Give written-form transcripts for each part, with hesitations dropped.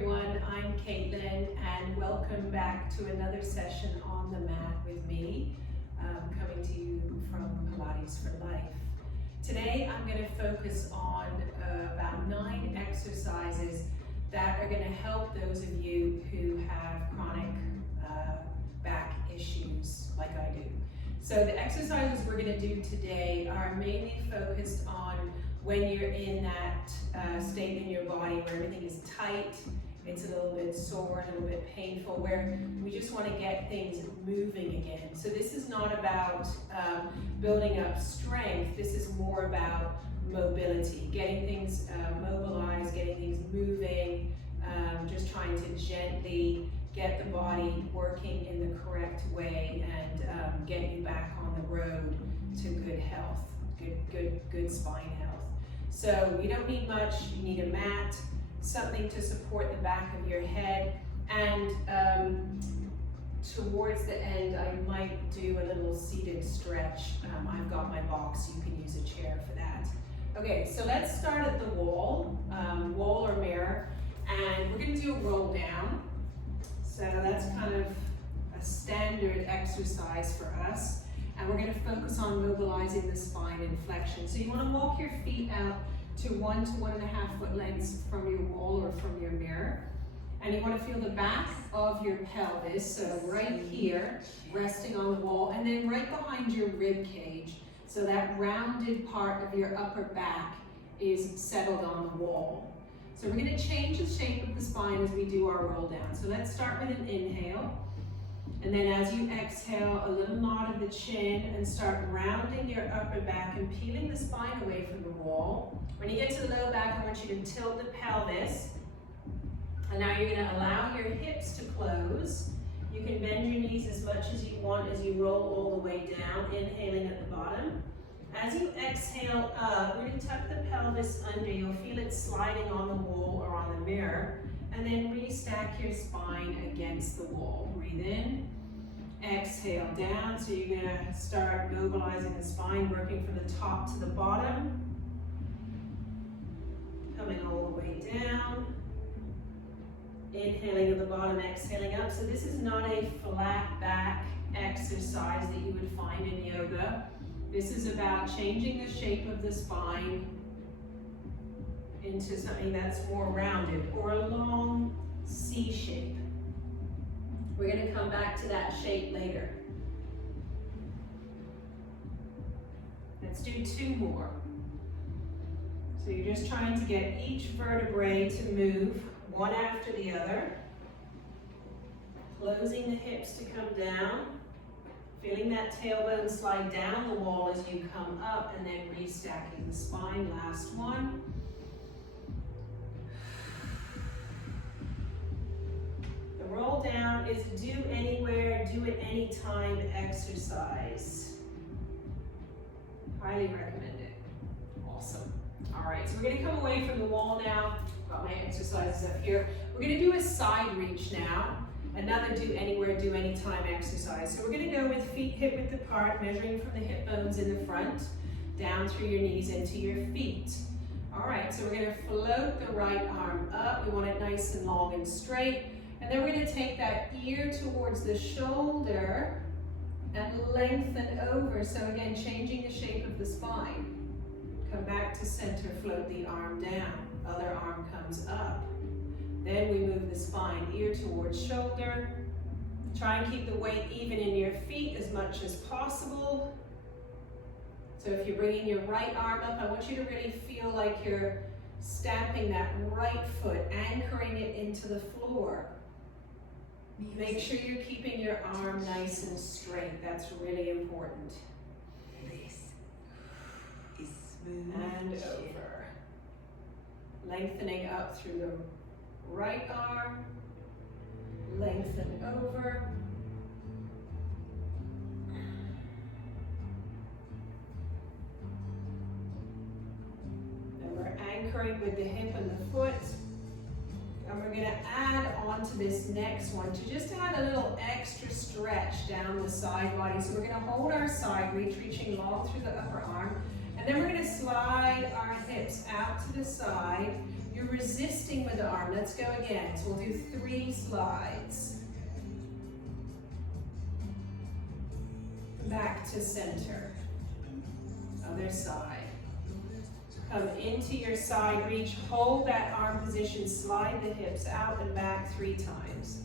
everyone, I'm Caitlin and welcome back to another session on the mat with me, coming to you from Pilates for Life. Today I'm going to focus on about 9 exercises that are going to help those of you who have chronic back issues like I do. So the exercises we're going to do today are mainly focused on when you're in that state in your body where everything is tight, it's a little bit sore, a little bit painful, where we just want to get things moving again. So this is not about building up strength, this is more about mobility, getting things mobilized, getting things moving, just trying to gently get the body working in the correct way and get you back on the road to good health, good spine health. So you don't need much, you need a mat, something to support the back of your head, and towards the end I might do a little seated stretch. I've got my box, you can use a chair for that. Okay, so let's start at the wall or mirror, and we're going to do a roll down. So that's kind of a standard exercise for us. And we're going to focus on mobilizing the spine and flexion. So you want to walk your feet out to 1 to 1.5 foot lengths from your wall or from your mirror. And you want to feel the back of your pelvis, so right here, resting on the wall, and then right behind your rib cage. So that rounded part of your upper back is settled on the wall. So we're going to change the shape of the spine as we do our roll down. So let's start with an inhale. And then as you exhale, a little nod of the chin and start rounding your upper back and peeling the spine away from the wall. When you get to the low back, I want you to tilt the pelvis. And now you're going to allow your hips to close. You can bend your knees as much as you want as you roll all the way down, inhaling at the bottom. As you exhale up, we're going to tuck the pelvis under. You'll feel it sliding on the wall or on the mirror. And then restack your spine against the wall. Breathe in, exhale down. So you're going to start mobilizing the spine, working from the top to the bottom. Coming all the way down. Inhaling at the bottom, exhaling up. So this is not a flat back exercise that you would find in yoga. This is about changing the shape of the spine into something that's more rounded or a long C shape. We're going to come back to that shape later. Let's do 2 more. So you're just trying to get each vertebrae to move one after the other. Closing the hips to come down. Feeling that tailbone slide down the wall as you come up, and then restacking the spine. Last one. The roll down is do anywhere, do it anytime exercise. Highly recommend it. Awesome. All right, so we're going to come away from the wall now. Got my exercises up here. We're going to do a side reach now. Another do anywhere, do anytime exercise. So we're going to go with feet hip width apart, measuring from the hip bones in the front, down through your knees into your feet. All right, so we're going to float the right arm up. We want it nice and long and straight. And then we're going to take that ear towards the shoulder and lengthen over. So again, changing the shape of the spine. Come back to center, float the arm down. Other arm comes up. Then we move the spine, ear towards shoulder. Try and keep the weight even in your feet as much as possible. So if you're bringing your right arm up, I want you to really feel like you're stamping that right foot, anchoring it into the floor. Make sure you're keeping your arm nice and straight. That's really important. This is smooth. And over. Lengthening up through the right arm, lengthen over. And we're anchoring with the hip and the foot. And we're going to add on to this next one to just add a little extra stretch down the side body. So we're going to hold our side reach, reaching long through the upper arm. And then we're going to slide our hips out to the side. You're resisting with the arm. Let's go again. So we'll do 3 slides. Back to center. Other side. Come into your side reach, hold that arm position, slide the hips out and back 3 times.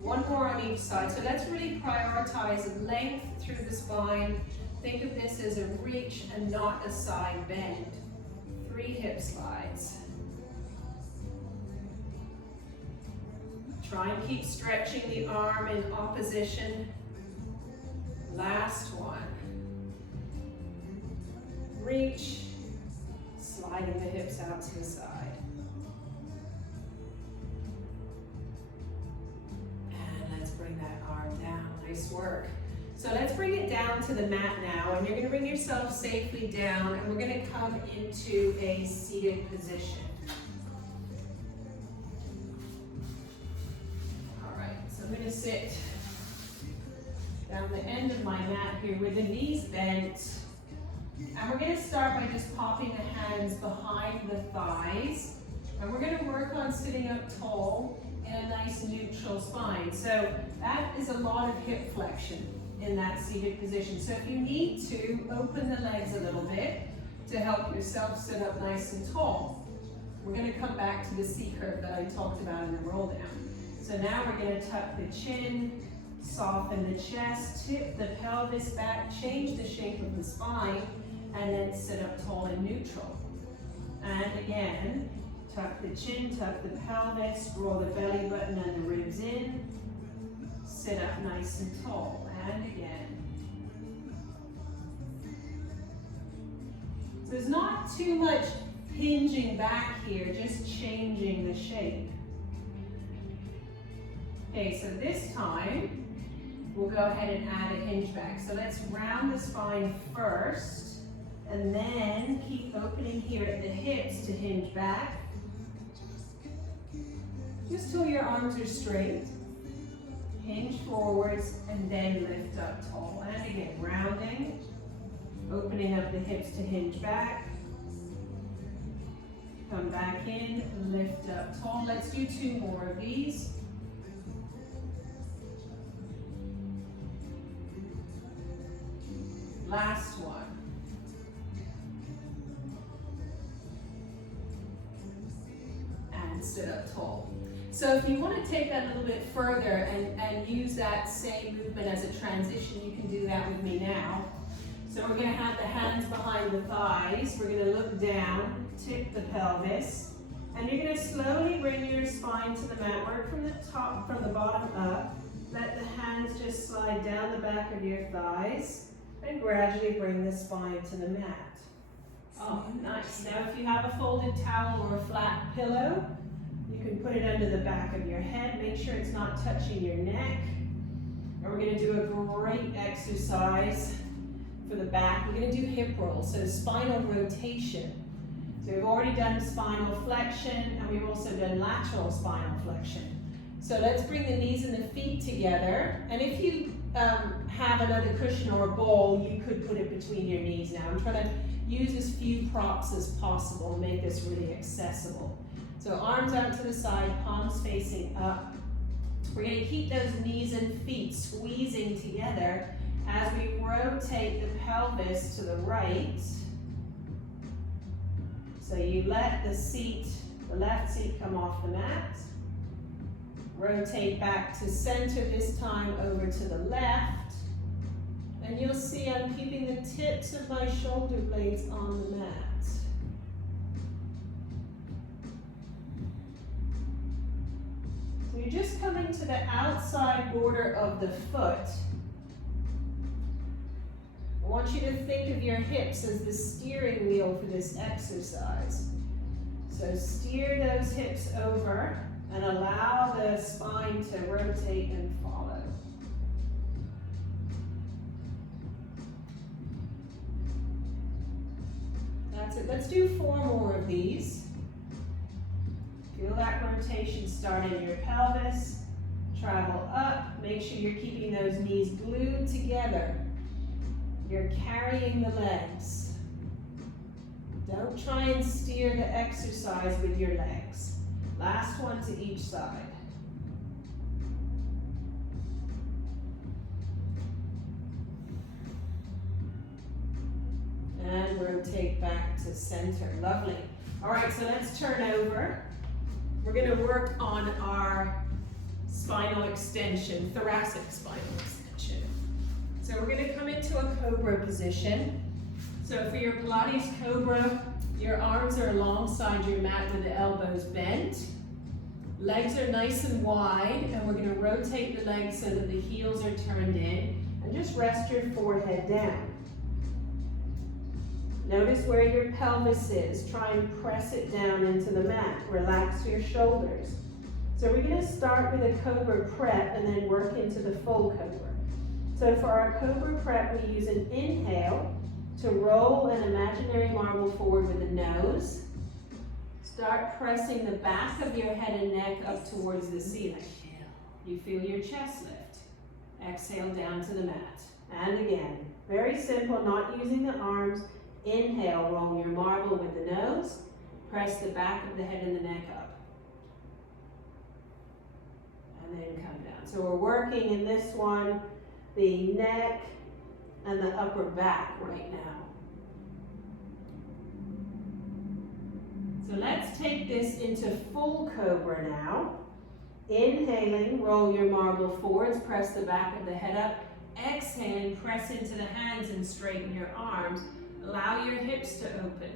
One more on each side. So let's really prioritize length through the spine. Think of this as a reach and not a side bend. 3 hip slides. Try and keep stretching the arm in opposition. Last one. Reach, sliding the hips out to the side. And let's bring that arm down. Nice work. So let's bring it down to the mat now, and you're going to bring yourself safely down, and we're going to come into a seated position. All right, so I'm going to sit down the end of my mat here with the knees bent, and we're going to start by just popping the hands behind the thighs, and we're going to work on sitting up tall in a nice neutral spine. So that is a lot of hip flexion in that seated position. So if you need to, open the legs a little bit to help yourself sit up nice and tall. We're going to come back to the C curve that I talked about in the roll down. So now we're going to tuck the chin, soften the chest, tip the pelvis back, change the shape of the spine, and then sit up tall and neutral. And again, tuck the chin, tuck the pelvis, draw the belly button and the ribs in, sit up nice and tall. And again. So there's not too much hinging back here, just changing the shape. Okay, so this time, we'll go ahead and add a hinge back. So let's round the spine first, and then keep opening here at the hips to hinge back. Just till your arms are straight. Hinge forwards and then lift up tall. And again, rounding, opening up the hips to hinge back. Come back in, lift up tall. Let's do 2 more of these. Last one. And sit up tall. So if you want to take that a little bit further and use that same movement as a transition, you can do that with me now. So we're going to have the hands behind the thighs. We're going to look down, tip the pelvis, and you're going to slowly bring your spine to the mat. Work from the top, from the bottom up. Let the hands just slide down the back of your thighs and gradually bring the spine to the mat. Oh, nice. Now if you have a folded towel or a flat pillow, you can put it under the back of your head. Make sure it's not touching your neck. And we're going to do a great exercise for the back. We're going to do hip rolls, so spinal rotation. So we've already done spinal flexion, and we've also done lateral spinal flexion. So let's bring the knees and the feet together. And if you have another cushion or a ball, you could put it between your knees now. I'm trying to use as few props as possible to make this really accessible. So arms out to the side, palms facing up. We're going to keep those knees and feet squeezing together as we rotate the pelvis to the right. So you let the seat, the left seat, come off the mat. Rotate back to center, this time over to the left. And you'll see I'm keeping the tips of my shoulder blades on the mat. So you're just coming to the outside border of the foot. I want you to think of your hips as the steering wheel for this exercise. So steer those hips over and allow the spine to rotate and follow. That's it. Let's do 4 more of these. Feel that rotation start in your pelvis. Travel up. Make sure you're keeping those knees glued together. You're carrying the legs. Don't try and steer the exercise with your legs. Last one to each side. And rotate back to center. Lovely. All right, so let's turn over. We're going to work on our spinal extension, thoracic spinal extension. So we're going to come into a Cobra position. So for your Pilates Cobra, your arms are alongside your mat with the elbows bent. Legs are nice and wide, and we're going to rotate the legs so that the heels are turned in, and just rest your forehead down. Notice where your pelvis is. Try and press it down into the mat. Relax your shoulders. So we're going to start with a Cobra Prep and then work into the full Cobra. So for our Cobra Prep, we use an inhale to roll an imaginary marble forward with the nose. Start pressing the back of your head and neck up towards the ceiling. You feel your chest lift. Exhale down to the mat. And again, very simple, not using the arms. Inhale, roll your marble with the nose. Press the back of the head and the neck up. And then come down. So we're working in this one, the neck and the upper back right now. So let's take this into full Cobra now. Inhaling, roll your marble forwards, press the back of the head up. Exhaling, press into the hands and straighten your arms. Allow your hips to open.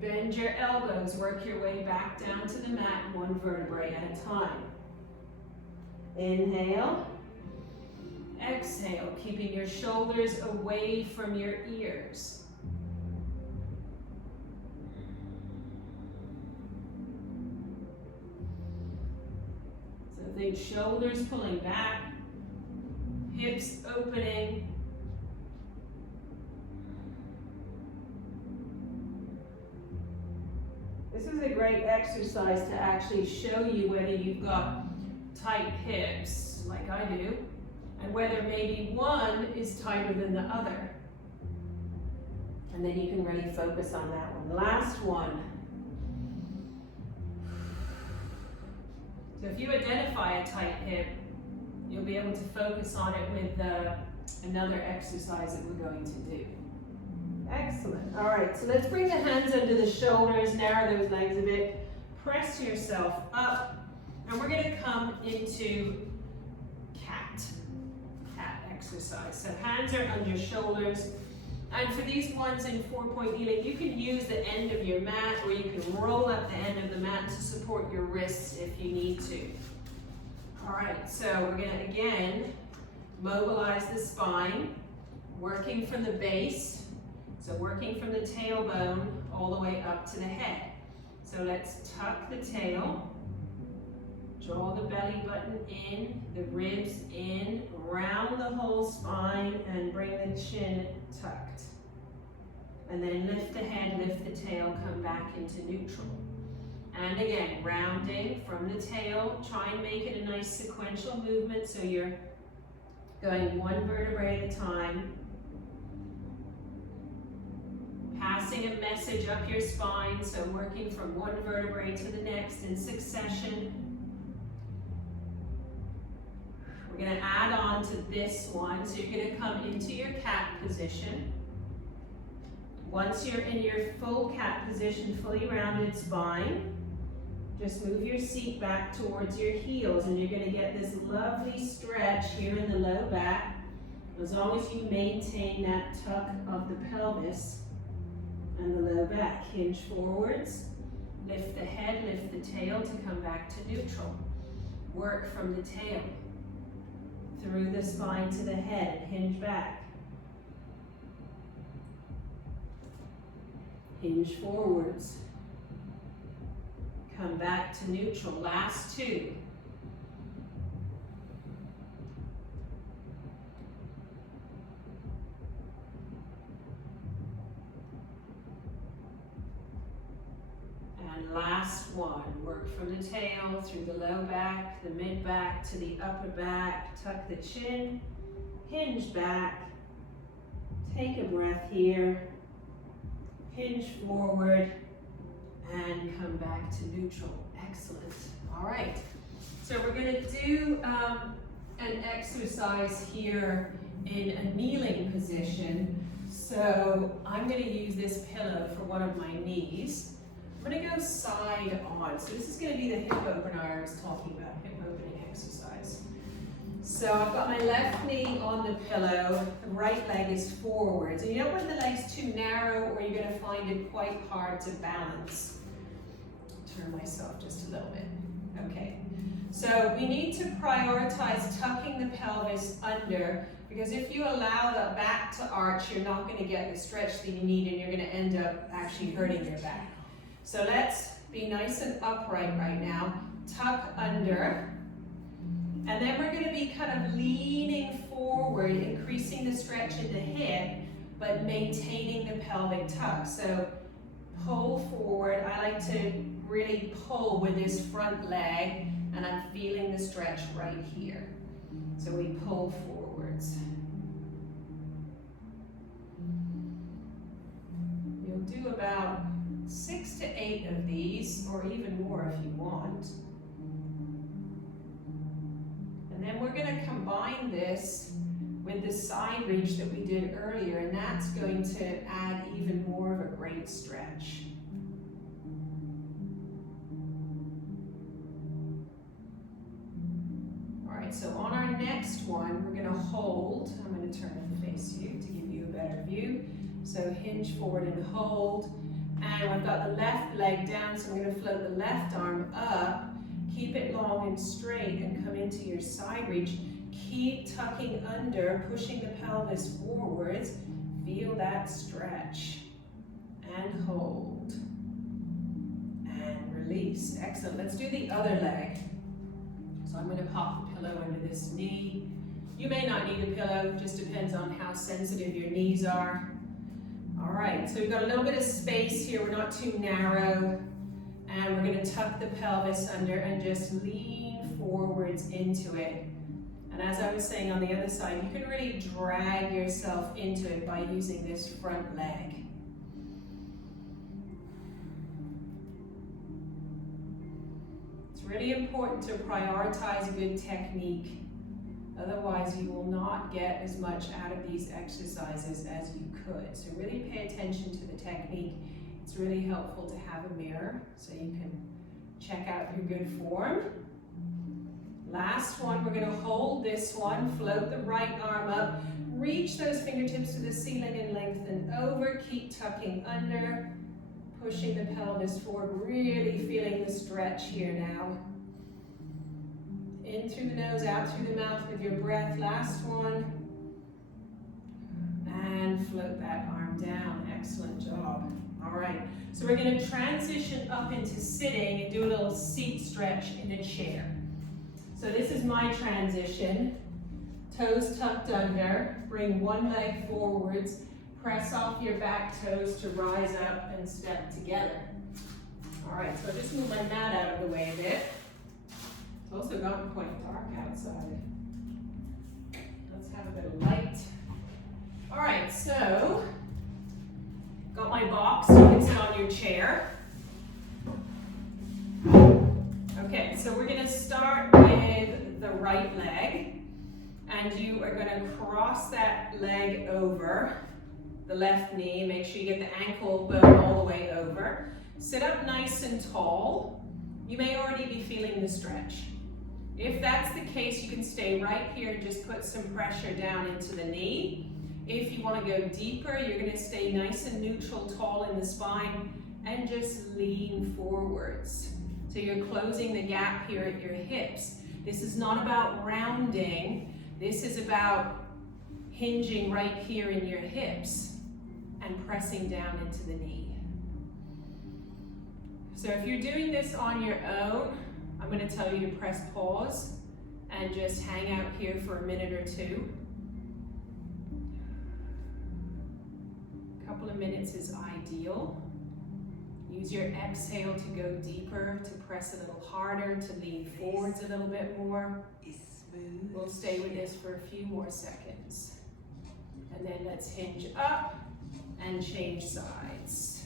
Bend your elbows, work your way back down to the mat, one vertebrae at a time. Inhale. Exhale, keeping your shoulders away from your ears. So think shoulders pulling back, hips opening. This is a great exercise to actually show you whether you've got tight hips, like I do, and whether maybe one is tighter than the other. And then you can really focus on that one. Last one. So if you identify a tight hip, you'll be able to focus on it with another exercise that we're going to do. Excellent. All right, so let's bring the hands under the shoulders, narrow those legs a bit, press yourself up, and we're going to come into cat exercise. So hands are under shoulders, and for these ones in 4-point kneeling, you can use the end of your mat, or you can roll up the end of the mat to support your wrists if you need to. All right, so we're going to again mobilize the spine, working from the base. So working from the tailbone all the way up to the head. So let's tuck the tail, draw the belly button in, the ribs in, round the whole spine, and bring the chin tucked. And then lift the head, lift the tail, come back into neutral. And again, rounding from the tail, try and make it a nice sequential movement so you're going one vertebrae at a time. Passing a message up your spine, so working from one vertebrae to the next in succession. We're going to add on to this one, so you're going to come into your cat position. Once you're in your full cat position, fully rounded spine, just move your seat back towards your heels, and you're going to get this lovely stretch here in the low back, as long as you maintain that tuck of the pelvis and the low back. Hinge forwards, lift the head, lift the tail to come back to neutral. Work from the tail through the spine to the head, hinge back. Hinge forwards. Come back to neutral. Last two. And last one. Work from the tail through the low back, the mid back to the upper back. Tuck the chin, hinge back. Take a breath here. hinge forward, and come back to neutral. Excellent. All right. So we're going to do an exercise here in a kneeling position. So I'm going to use this pillow for one of my knees. I'm going to go side on. So this is going to be the hip opener I was talking about, hip opening exercise. So I've got my left knee on the pillow, the right leg is forwards. And you don't want the legs too narrow or you're going to find it quite hard to balance. Turn myself just a little bit. Okay. So we need to prioritize tucking the pelvis under, because if you allow the back to arch, you're not going to get the stretch that you need and you're going to end up actually hurting your back. So let's be nice and upright right now. Tuck under. And then we're going to be kind of leaning forward, increasing the stretch in the hip, but maintaining the pelvic tuck. So pull forward. I like to really pull with this front leg, and I'm feeling the stretch right here. So we pull forwards. You'll do about 6 to 8 of these, or even more if you want. And then we're going to combine this with the side reach that we did earlier, and that's going to add even more of a great stretch. All right, so on our next one, we're going to hold. I'm going to turn and face you to give you a better view. So hinge forward and hold. And I've got the left leg down, so I'm going to float the left arm up. Keep it long and straight and come into your side reach. Keep tucking under, pushing the pelvis forwards. Feel that stretch. And hold. And release. Excellent. Let's do the other leg. So I'm going to pop the pillow under this knee. You may not need a pillow, just depends on how sensitive your knees are. All right, so we've got a little bit of space here. We're not too narrow. And we're going to tuck the pelvis under and just lean forwards into it. And as I was saying on the other side, you can really drag yourself into it by using this front leg. It's really important to prioritize good technique. Otherwise, you will not get as much out of these exercises as you could. So really pay attention to the technique. It's really helpful to have a mirror so you can check out your good form. Last one, we're going to hold this one, float the right arm up, reach those fingertips to the ceiling and lengthen over, keep tucking under, pushing the pelvis forward, really feeling the stretch here now. In through the nose, out through the mouth with your breath. Last one. And float that arm down. Excellent job. All right, so we're going to transition up into sitting and do a little seat stretch in a chair. So this is my transition. Toes tucked under, bring one leg forwards, press off your back toes to rise up and step together. All right, so just move my mat out of the way a bit. It's also gotten quite dark outside. Let's have a bit of light. All right, so got my box, you can sit on your chair. Okay, so we're going to start with the right leg, and you are going to cross that leg over the left knee. Make sure you get the ankle bone all the way over. Sit up nice and tall. You may already be feeling the stretch. If that's the case, you can stay right here and just put some pressure down into the knee. If you want to go deeper, you're going to stay nice and neutral, tall in the spine, and just lean forwards. So you're closing the gap here at your hips. This is not about rounding. This is about hinging right here in your hips and pressing down into the knee. So if you're doing this on your own, I'm going to tell you to press pause and just hang out here for a minute or two. A couple of minutes is ideal. Use your exhale to go deeper, to press a little harder, to lean forwards a little bit more. We'll stay with this for a few more seconds. And then let's hinge up and change sides.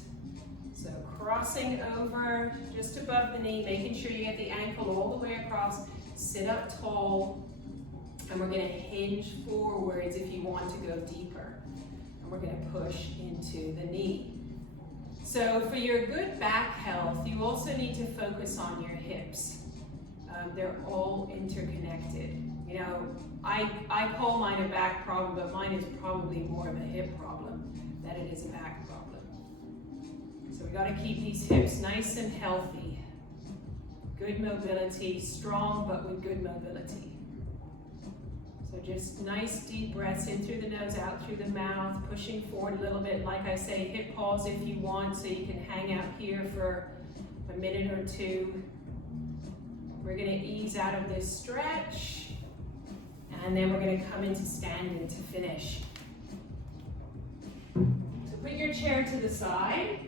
So crossing over just above the knee, making sure you get the ankle all the way across. Sit up tall, and we're going to hinge forwards if you want to go deeper. And we're going to push into the knee. So for your good back health, you also need to focus on your hips. They're all interconnected. You know, I call mine a back problem, but mine is probably more of a hip problem than it is a back problem. So we got to keep these hips nice and healthy. Good mobility, strong but with good mobility. So just nice deep breaths in through the nose, out through the mouth, pushing forward a little bit. Like I say, hip pause if you want, so you can hang out here for a minute or two. We're going to ease out of this stretch, and then we're going to come into standing to finish. So put your chair to the side.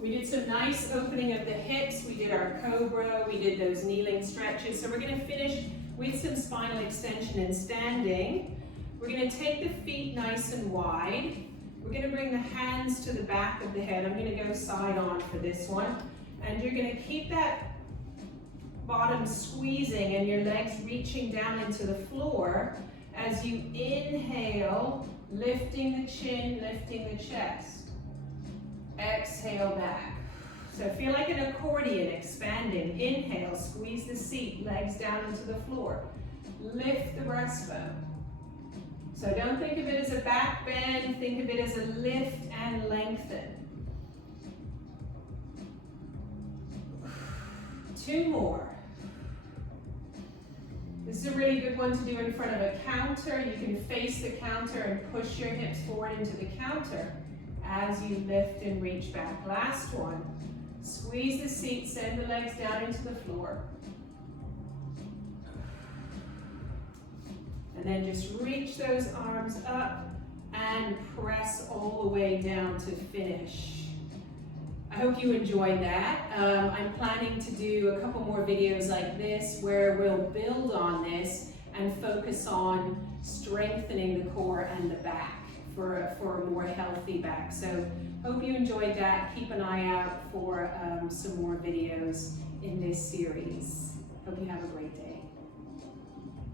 We did some nice opening of the hips. We did our Cobra. We did those kneeling stretches. So we're going to finish with some spinal extension and standing. We're going to take the feet nice and wide. We're going to bring the hands to the back of the head. I'm going to go side on for this one. And you're going to keep that bottom squeezing and your legs reaching down into the floor as you inhale, lifting the chin, lifting the chest. Exhale back. So feel like an accordion expanding. Inhale, squeeze the seat, legs down into the floor. Lift the breastbone. So don't think of it as a back bend, think of it as a lift and lengthen. 2 more. This is a really good one to do in front of a counter. You can face the counter and push your hips forward into the counter as you lift and reach back. Last one. Squeeze the seat, send the legs down into the floor. And then just reach those arms up and press all the way down to finish. I hope you enjoyed that. I'm planning to do a couple more videos like this where we'll build on this and focus on strengthening the core and the back for a more healthy back. So hope you enjoyed that. Keep an eye out for some more videos in this series. Hope you have a great day.